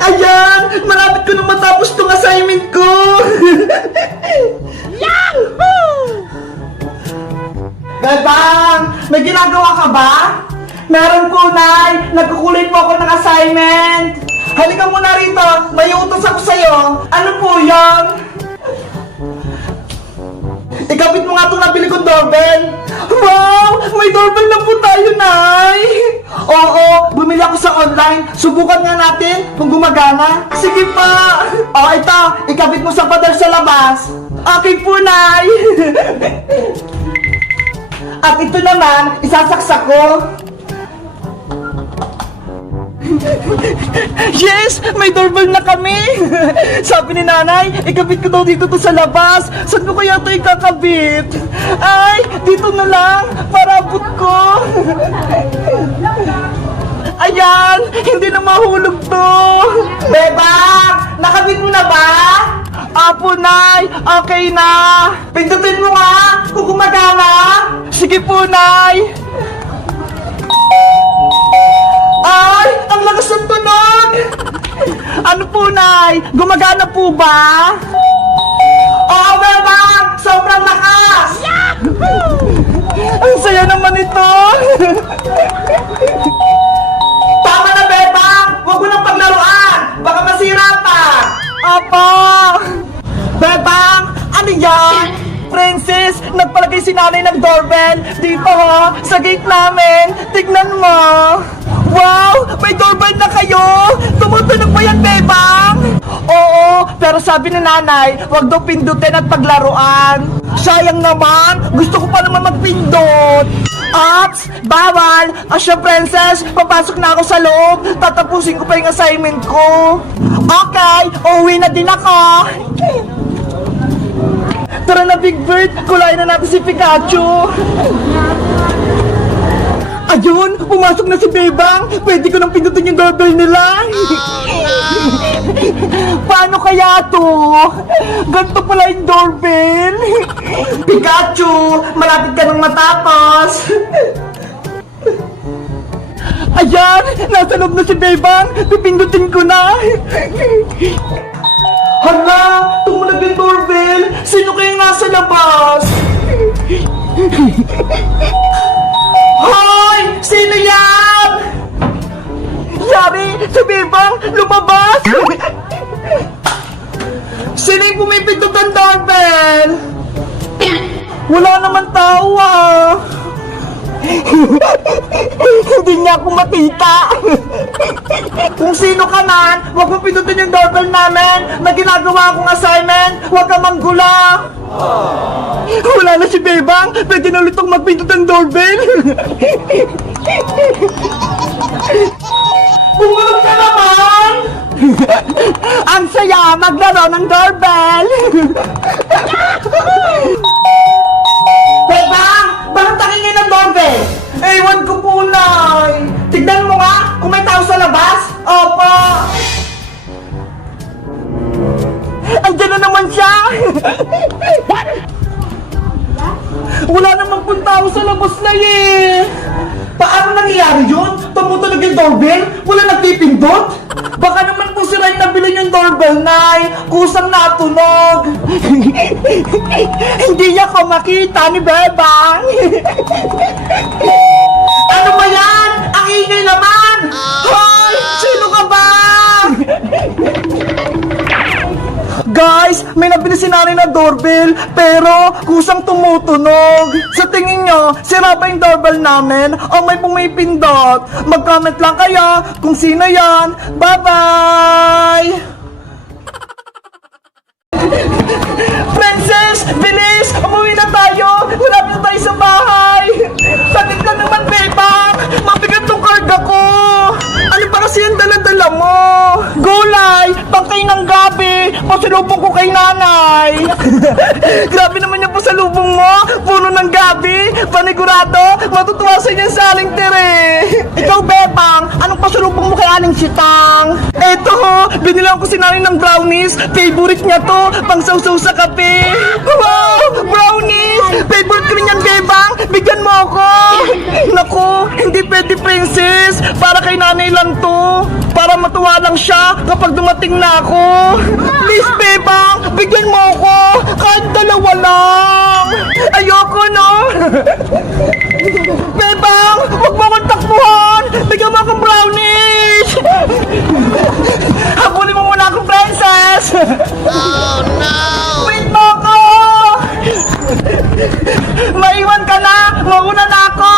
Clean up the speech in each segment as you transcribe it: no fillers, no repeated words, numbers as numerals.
Ayan! Malapit ko na matapos tong assignment ko! Yahoo! Bebang! May ginagawa ka ba? Meron po, Nay! Nagkukulit po ako ng assignment! Halika muna rito! May utos ako sa'yo! Ano po yan? Ikabit mo nga itong nabili kong doorbell! Wow! May doorbell na po tayo, Nay! Oo! Bumili ako sa online! Subukan nga natin kung gumagana! Sige pa! O, ito! Ikabit mo sa pader sa labas! Okay po, Nay! At ito naman, isasaksak ko! Yes! May doorbell na kami! Sabi ni nanay, ikabit ko daw dito to sa labas. Saan ko kaya ito ikakabit? Ay! Dito na lang! Para abot ko! Ayan! Hindi na mahulog to! Bebang! Nakabit mo na ba? Apo, Nay! Okay na! Pindutin mo nga! Kung gumagana! Sige po, Nay! Ay! Ang lakas ng tunog! Ano po, Nay? Gumagana po ba? Oo, Bebang! Sobrang lakas! Ang saya naman ito! Tama na, Bebang! Huwag mo nang paglaruan! Baka masira pa! Apa! Bebang! Ano yan? Princess, nagpalagay si nanay ng doorbell dito ha, sa gate namin. Tignan mo. Wow! May doorbell na kayo! Tumutunog ba yan, Bebang? Oo, pero sabi ni nanay, wag daw pindutin at paglaruan. Sayang naman, gusto ko pa naman magpindot. Ops! Bawal! Asya, Princess, papasok na ako sa loob. Tatapusin ko pa yung assignment ko. Okay, uuwi na din ako. Tara na, Big Bird! Kulain na natin si Pikachu! Ayun! Pumasok na si Bebang! Pwede ko nang pindutin yung doorbell nila! Paano kaya to? Ganito pala yung doorbell! Pikachu! Malapit ka nang matapos! Ayan! Nasa loob na si Bebang! Pipindutin ko na! Hala! Tumunog yung doorbell! Sino kayang nasa labas? Hoy! Sino yan? Yari! Si Bebang! Lumabas! Sino yung pumipindot ng doorbell? Wala naman tao ah! Hindi niya ako makita. Kung sino ka man, huwag mo pindutin yung doorbell namin na ginagawa akong assignment. Huwag ka manggula. Wala na si Bebang. Pwede na ulit akong magpindot ng doorbell. Bumulog ka naman. Ang saya maglaro ng doorbell. Bebang! Bakit takingin ang doorbell? Ewan ko po, Nay. Tignan mo nga kung may tao sa labas. Opo. Andiyan na naman siya. Wala naman pong tao sa labas na eh. Paano nangyayari yun? Tumutunog yung doorbell? Wala nagpipindot? Baka naman po si Ray nabilin yung doorbell, Nay. Kusang natunog. Hindi niya ko makita ni Bebang. Ano ba yan? Ang ingay naman! Hoy! Sino ka ba? Guys, may nabili si nanay na doorbell, pero kusang tumutunog. Sa tingin nyo, sira ba yung doorbell namin o may pumipindot? Mag-comment lang kayo kung sino yan. Bye-bye! Princess! Bilis! Umuwi na tayo! Malapit na tayo sa bahay! Sakit lang naman, Bebang! Mabigat tong karga ko! Ano ba kasi yung dala-dala mo? Gulay! Pangkay ng gabi! Pasalubong ko kay nanay! Grabe naman yung pasalubong mo! Puno ng gabi! Panigurado! Matutuwa sa inyo sa aling tere! Ikaw, Bebang! Anong pasalubong mo kay aling sitang? Eto ho! Binilang ko si nanay ng brownies. Favorite niya to, pang sausaw sa kape. Wow! Brownies! Favorite ko rin yan, Bebang. Bigyan mo ako. Naku, hindi pwede, princess. Para kay nanay lang to. Para matuwa lang siya kapag dumating na ako. Please, Bebang, bigyan mo ako. Kahit dalawa lang. Ayoko, no? Bebang, huwag mo akong takbuhan. Bigyan mo akong brownies. Habulin mo muna akong princess. Oh no! Wait mo ako. Maiwan ka na. Mauna na ako.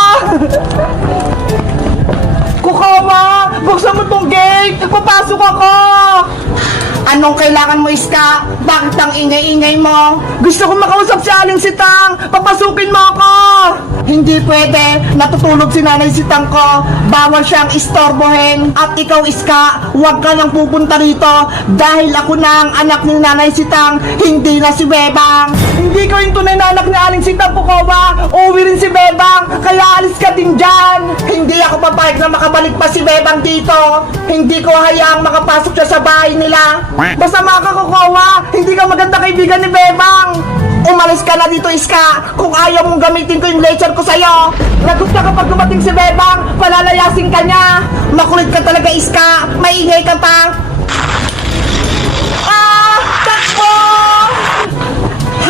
Kukawa, buksan mo tong gate. Papasok ako. Anong kailangan mo, Iska? Bakit ang ingay-ingay mo? Gusto ko makausap si Aling Sitang. Papasukin mo ako. Hindi pwede. Natutulog si Nanay Sitang ko. Bawal siyang istorbohin. At ikaw, Iska, huwag ka nang pupunta rito dahil ako na ang anak ni Nanay Sitang, hindi na si Bebang. Hindi ko yung tunay na anak ni Aling Sitang, Pukawa. Uuwi rin si Bebang, kaya alis ka din dyan. Hindi ako papayag na makabalik pa si Bebang dito. Hindi ko hayaang makapasok siya sa bahay nila. Basta makakukawa, hindi ka maganda kaibigan ni Bebang. Umalis ka na dito, Iska. Kung ayaw mong gamitin ko yung laser ko sa'yo. Lagot ka kapag dumating si Bebang, palalayasin ka niya. Makulit ka talaga, Iska. Maingay ka pa. Takbo!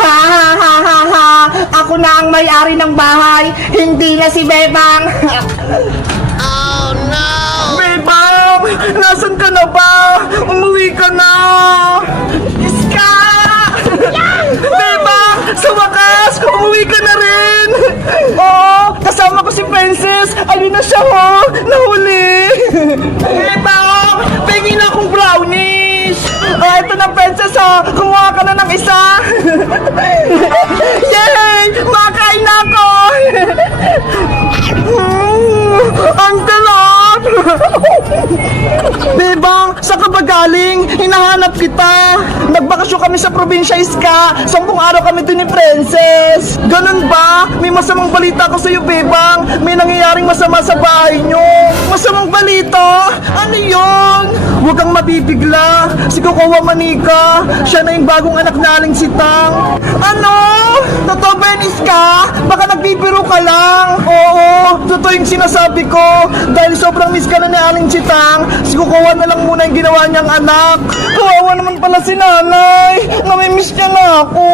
Ha ha ha ha ha! Ako na ang may-ari ng bahay, hindi na si Bebang. Oh no! Bebang, nasan ka na ba? Umuwi ka na. Iska! Bebang, sa wakas, umuwi ka na rin. Oo, kasama ko si Princess. Ayun na siya, oh, nahuli. Bebang, pingin akong brownies. Oh, ito na, Princess, oh. Kumuha ka na ng isa. Yay! Makain na ako. Ang galap. Bebang, saan ka ba galing? Hinahanap kita. Nagbakasyon kami sa probinsya, Iska. 10 araw kami dun ni Princess. Ganun ba? May masamang balita ko sa'yo, Bebang. May nangyayaring masama sa bahay nyo. Masamang balita? Ano yun? Huwag kang mabibigla. Si Kukawa Manika, siya na yung bagong anak na Aling Sitang. Ano? Totoo ba yun, Iska? Baka nagbibiro ka lang. Oo, totoo yung sinasabi ko. Dahil sobrang miss ka na ni Aling Sitang, si Kukawa na lang muna yung ginawa niyang anak. Kawawa naman pala si nanay. Namimiss niya na ako.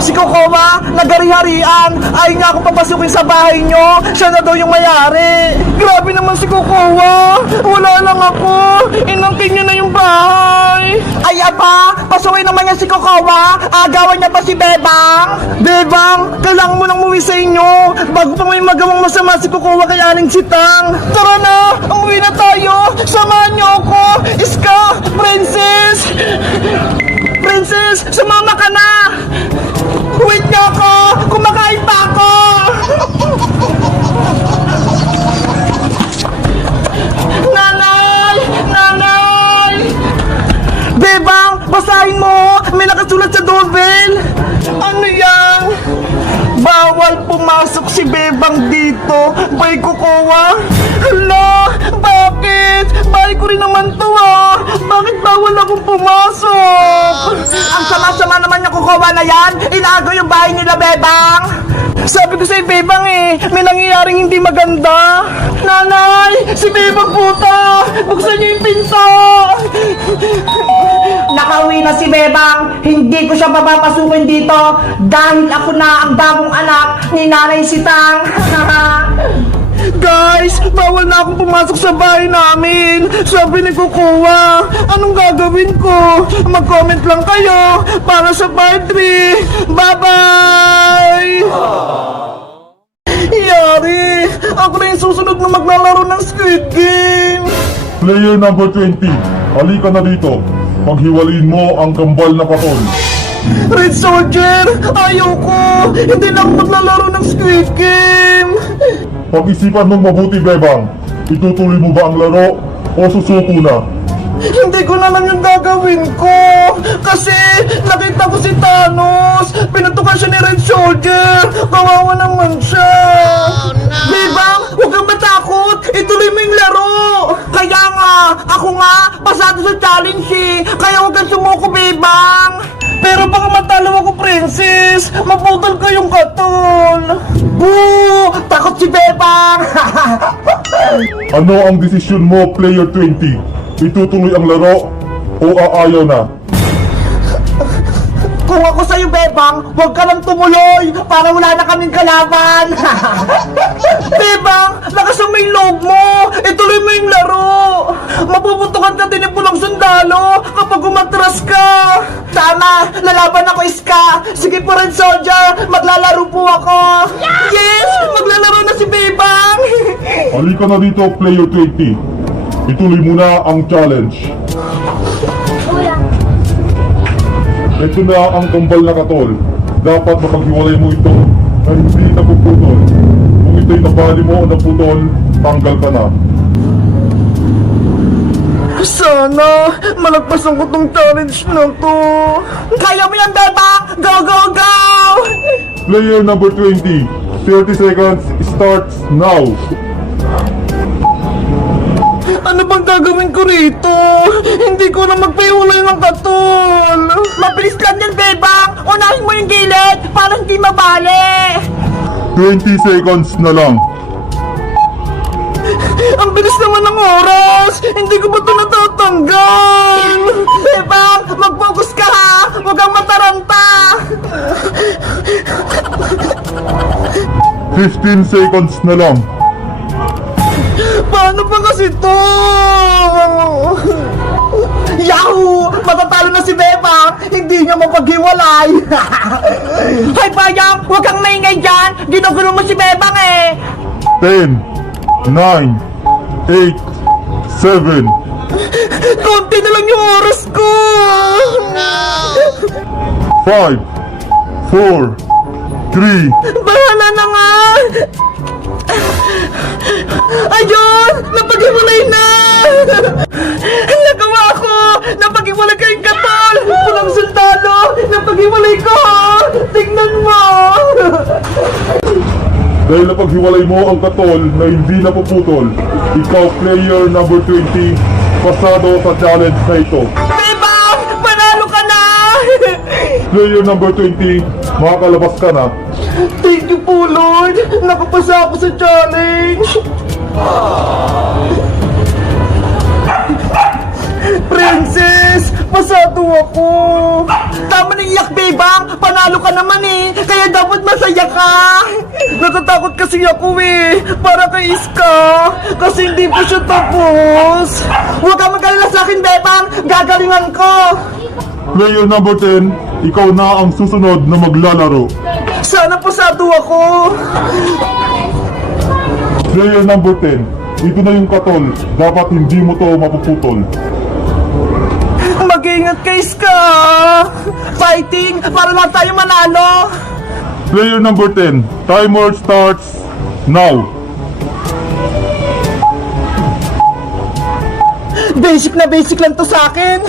Si Kukawa, nagari-harian. Ayaw nga ako papasukin sa bahay niyo. Siya na daw yung mayari. Grabe naman si Kukawa. Wala lang ako. Inangkin niya na yung bahay. Ay, apa, pasukin naman niya si Kukawa. Agawan niya pa si Bebang. Bebang, kailangan mo nang umuwi sa inyo bago pa may magawang masama si Kukawa kay Aling Sitang. Tara na, umuwi na tayo. Samahan niyo ako. Iska, Princess. Princess, sumama ka na. Wait niyo ako. Kumakain pa ako. Nanay! Nanay! Bebang, basahin mo! May nakasulat sa doorbell! Ano yan? Bawal pumasok si Bebang dito! Bay Kukawa! Hala! Bakit? Bahay ko rin naman to, ah! Bakit bawal akong pumasok? Ang sama-sama naman yung Kukawa na yan. Inaagaw yung bahay nila, Bebang. Sabi ko sa'yo, Bebang, may nangyayaring hindi maganda. Nanay! Si Bebang puta! Buksan niyo yung pinto! Nakauwi na si Bebang. Hindi ko siya papapasukin dito dahil ako na ang bagong anak ni Nanay Sitang. Guys, bawal na akong pumasok sa bahay namin. Sabi ni Kukawa, anong gagawin ko? Mag-comment lang kayo para sa part 3. Bye-bye! Yari! Ako na yung susunod na maglalaro ng Squid Game! Player number 20, halika na dito. Paghiwalayin mo ang kambal na katol. Red Soldier! Ayoko! Hindi na ako maglalaro ng Squid Game! Pag-isipan mong mabuti, Bebang. Itutuloy mo ba ang laro o susuko na? Hindi ko na lang yung gagawin ko. Kasi nakita ko si Thanos. Pinutukan siya ni Red Soldier. Kawawa naman siya. Oh no! Bebang, huwag kang matakot. Ituloy mo yung laro. Kaya nga, ako nga, pasado sa challenge eh. Kaya huwag kang sumuko, Bebang. Pero baka matalo ako, Princess. Maputol ko yung katol. Boo! Takot si Bebang. Ano ang desisyon mo, Player 20? Itutuloy ang laro o aayaw na? Kung ako sa'yo, Bebang, huwag ka lang tumuloy para wala na kaming kalaban. Bebang, lakas ang may loob mo. Ituloy mo yung laro. Mapuputukan ka din ng pulang sundalo kapag umatras ka. Tama, lalaban ako, Iska. Sige po, Red Soldier, maglalaro po ako. Yes, maglalaro na si Bebang. Halika na dito, Player 20. Ituloy mo na ang challenge. Ito na ang kambal na katol. Dapat mapaghiwalay mo ito na hindi napuputol. Kung ito'y nabali mo o naputol, tanggal ka na. Sana malagpasan ko tong challenge na to. Kaya mo yan, Bebang! Go, go, go! Player number 20, 30 seconds starts now. Ano bang gagawin ko rito? Hindi ko na magpahiwalay ng katol. Mabilis lang yan, Bebang. Unahin mo yung gilid para hindi mabali. 20 seconds na lang. Ang bilis naman ng oras. Hindi ko ba ito natatanggal? Bebang, mag-focus ka ha. Huwag kang mataranta. 15 seconds na lang. Paano ba kasi to? Yahoo! Matatalo na si Bebang! Hindi niya mapaghiwalay! Hay Bayang! Huwag kang maingay dyan! Ginugulo mo si Bebang eh! 10, 9, 8, 7, Konti na lang yung oras ko! 5, 4, 3, Bahala na nga! Ayun! Napaghiwalay na! Nagawa ko! Napaghiwalay kayong katol! Pulang sundalo! Napaghiwalay ko! Tingnan mo! Dahil napaghiwalay mo ang katol na hindi napuputol, ikaw, player number 20, pasado sa challenge na ito. Bebang! Panalo ka na! Player number 20, makakalabas ka na. Thank you po, Lord! Nakapasa ako sa challenge! Princess! Pasado ako! Tama na iyak, Bebang! Panalo ka naman eh! Kaya dapat masaya ka! Natatakot kasi ako eh! Para kay Iska! Kasi hindi pa siya tapos! Huwag ka mag-alala sa akin, Bebang! Gagalingan ko! Player number 10, ikaw na ang susunod na maglalaro. Sana pasado ako! Player number 10, ito na yung katol, dapat hindi mo to mapuputol. Mag-ingat ka, Iska! Fighting para lang tayo manalo! Player number 10, timer starts now. Basic na basic lang to sa akin!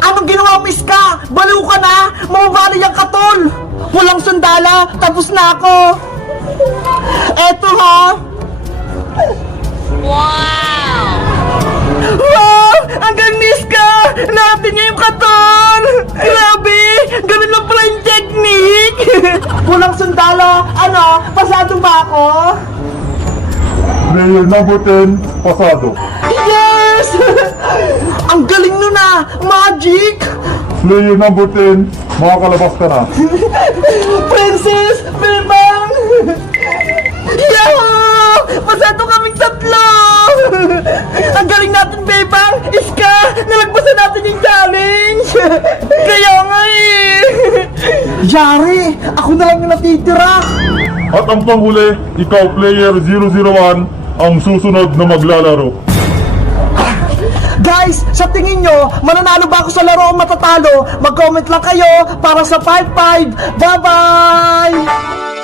Anong ginawa mo, Iska? Baliw ka na! Mababali ang katol! Walang sandala! Tapos na ako! Eto ha! Wow! Wow! Ang galing ni Iska! Natin niya yung katol! Grabe! Ganun lang pala yung technique! Walang sandalo! Ano? Pasado ba ako? Player number 10, pasado. Yes! Ang galing nun ah! Magic! Player number 10, makakalabas ka na. Princess! Bebang! Yahoo! Pasado kaming tatlo! Ang galing natin, Bebang! Iska! Nalagpasan natin yung challenge! Kaya nga eh! Yari! Ako na lang yung natitira! At ang panghuli, ikaw, player 001, ang susunod na maglalaro. Guys, sa tingin nyo, mananalo ba ako sa laro o matatalo? Mag-comment lang kayo para sa 5-5. Bye-bye!